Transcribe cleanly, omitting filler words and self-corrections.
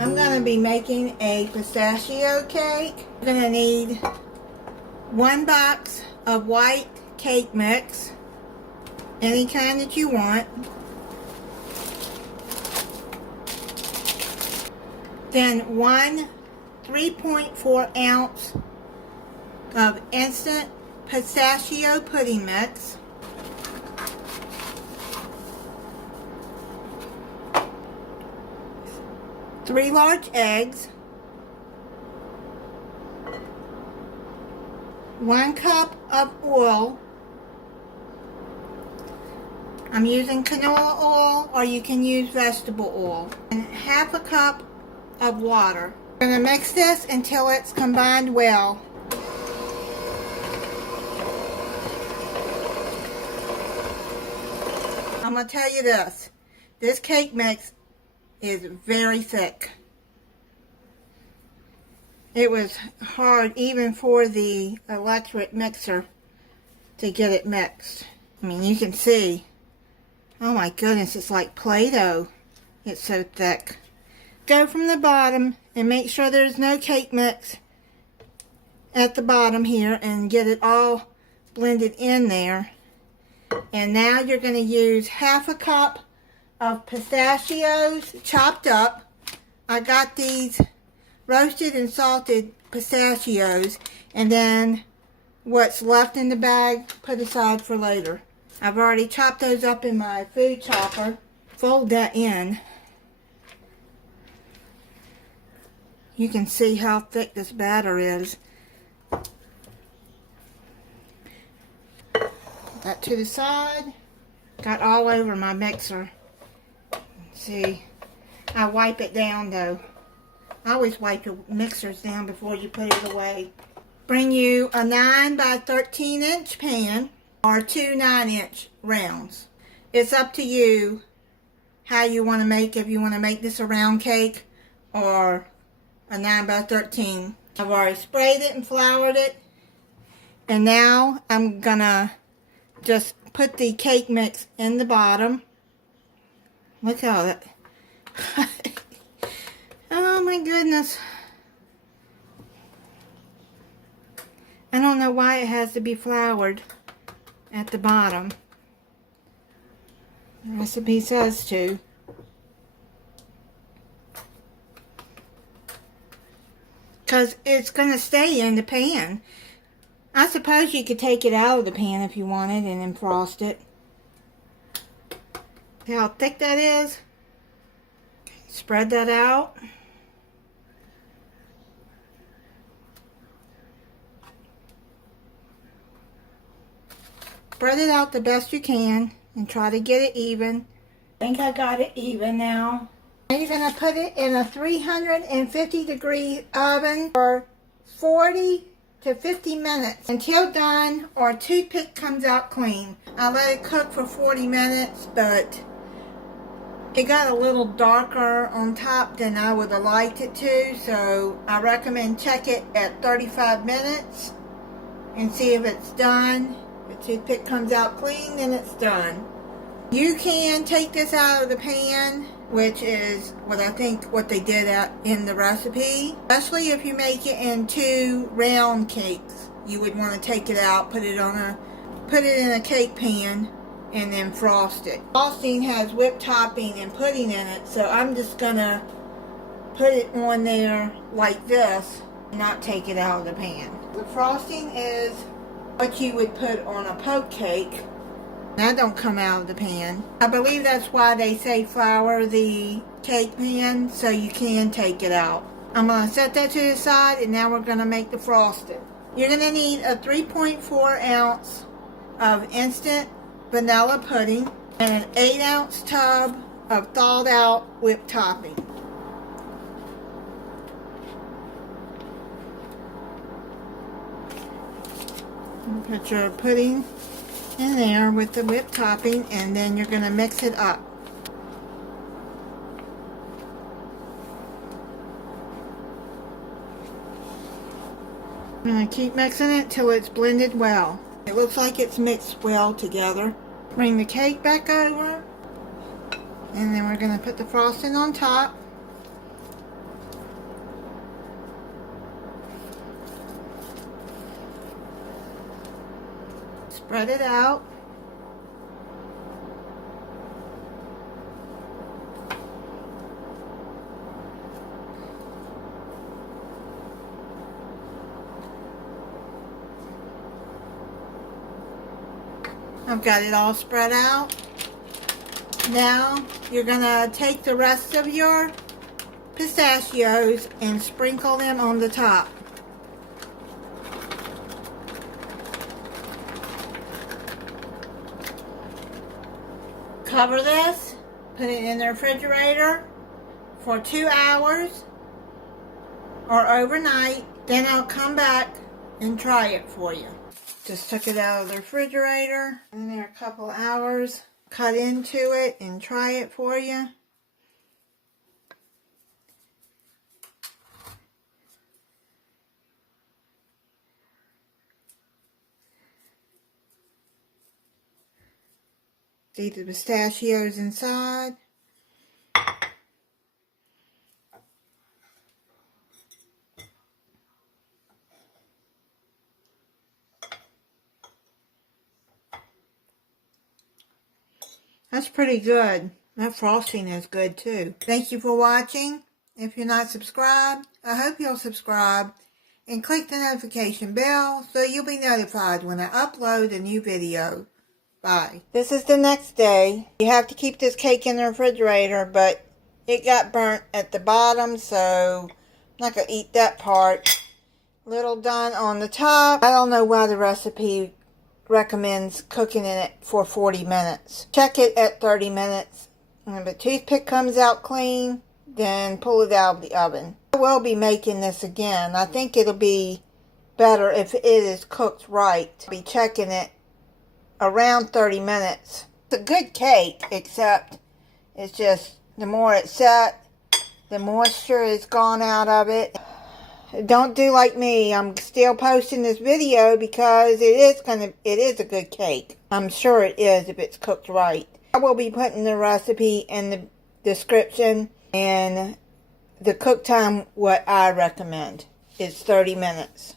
I'm going to be making a pistachio cake. We're going to need 1 box of white cake mix, any kind that you want. Then 1 3.4 ounce of instant pistachio pudding mix. 3 large eggs, 1 cup of oil. I'm using canola oil, or you can use vegetable oil, and 1/2 cup of water. I'm going to mix this until it's combined well. I'm going to tell you this cake mix is very thick. It was hard even for the electric mixer to get it mixed. I mean, you can see, oh my goodness, it's like Play-Doh. It's so thick. Go from the bottom and make sure there's no cake mix at the bottom here and get it all blended in there. And now you're going to use 1/2 cup of pistachios chopped up. I got these roasted and salted pistachios, and then what's left in the bag put aside for later. I've already chopped those up in my food chopper. Fold that in. You can see how thick this batter is. Put that to the side. Got all over my mixer. See, I wipe it down though. I always wipe your mixers down before you put it away. Bring you a 9 by 13 inch pan or 2 9-inch rounds. It's up to you how you want to make, if you want to make this a round cake or a 9 by 13. I've already sprayed it and floured it. And now I'm gonna just put the cake mix in the bottom. Look how that, oh my goodness. I don't know why it has to be floured at the bottom. The recipe says to. Because it's going to stay in the pan. I suppose you could take it out of the pan if you wanted and then frost it. See how thick that is? Spread that out. Spread it out the best you can and try to get it even. I think I got it even now. Now you're going to put it in a 350-degree oven for 40 to 50 minutes until done or toothpick comes out clean. I let it cook for 40 minutes, but it got a little darker on top than I would have liked it to, so I recommend check it at 35 minutes and see if it's done. If the toothpick comes out clean, then it's done. You can take this out of the pan, which is what I think what they did in the recipe. Especially if you make it in 2 round cakes, you would want to take it out, put it in a cake pan, and then frost it. Frosting has whipped topping and pudding in it, so I'm just gonna put it on there like this, not take it out of the pan. The frosting is what you would put on a poke cake. That don't come out of the pan. I believe that's why they say flour the cake pan, so you can take it out. I'm going to set that to the side, and now we're going to make the frosting. You're going to need a 3.4 ounce of instant vanilla pudding and an 8-ounce tub of thawed out whipped topping. Put your pudding in there with the whipped topping, and then you're going to mix it up. I'm going to keep mixing it till it's blended well. It looks like it's mixed well together. Bring the cake back over, and then we're going to put the frosting on top. Spread it out. I've got it all spread out. Now you're going to take the rest of your pistachios and sprinkle them on the top. Cover this, put it in the refrigerator for 2 hours or overnight. Then I'll come back and try it for you. Just took it out of the refrigerator. In there a couple hours. Cut into it and try it for you. See the pistachios inside. That's pretty good. That frosting is good too. Thank you for watching. If you're not subscribed, I hope you'll subscribe and click the notification bell so you'll be notified when I upload a new video. Bye. This is the next day. You have to keep this cake in the refrigerator, but it got burnt at the bottom, so I'm not going to eat that part. Little done on the top. I don't know why the recipe recommends cooking in it for 40 minutes. Check it at 30 minutes. And if the toothpick comes out clean, then pull it out of the oven. I will be making this again. I think it'll be better if it is cooked right. I'll be checking it around 30 minutes. It's a good cake, except it's just the more it's set, the moisture is gone out of it. Don't do like me. I'm still posting this video because it is a good cake. I'm sure it is if it's cooked right. I will be putting the recipe in the description, and the cook time what I recommend is 30 minutes.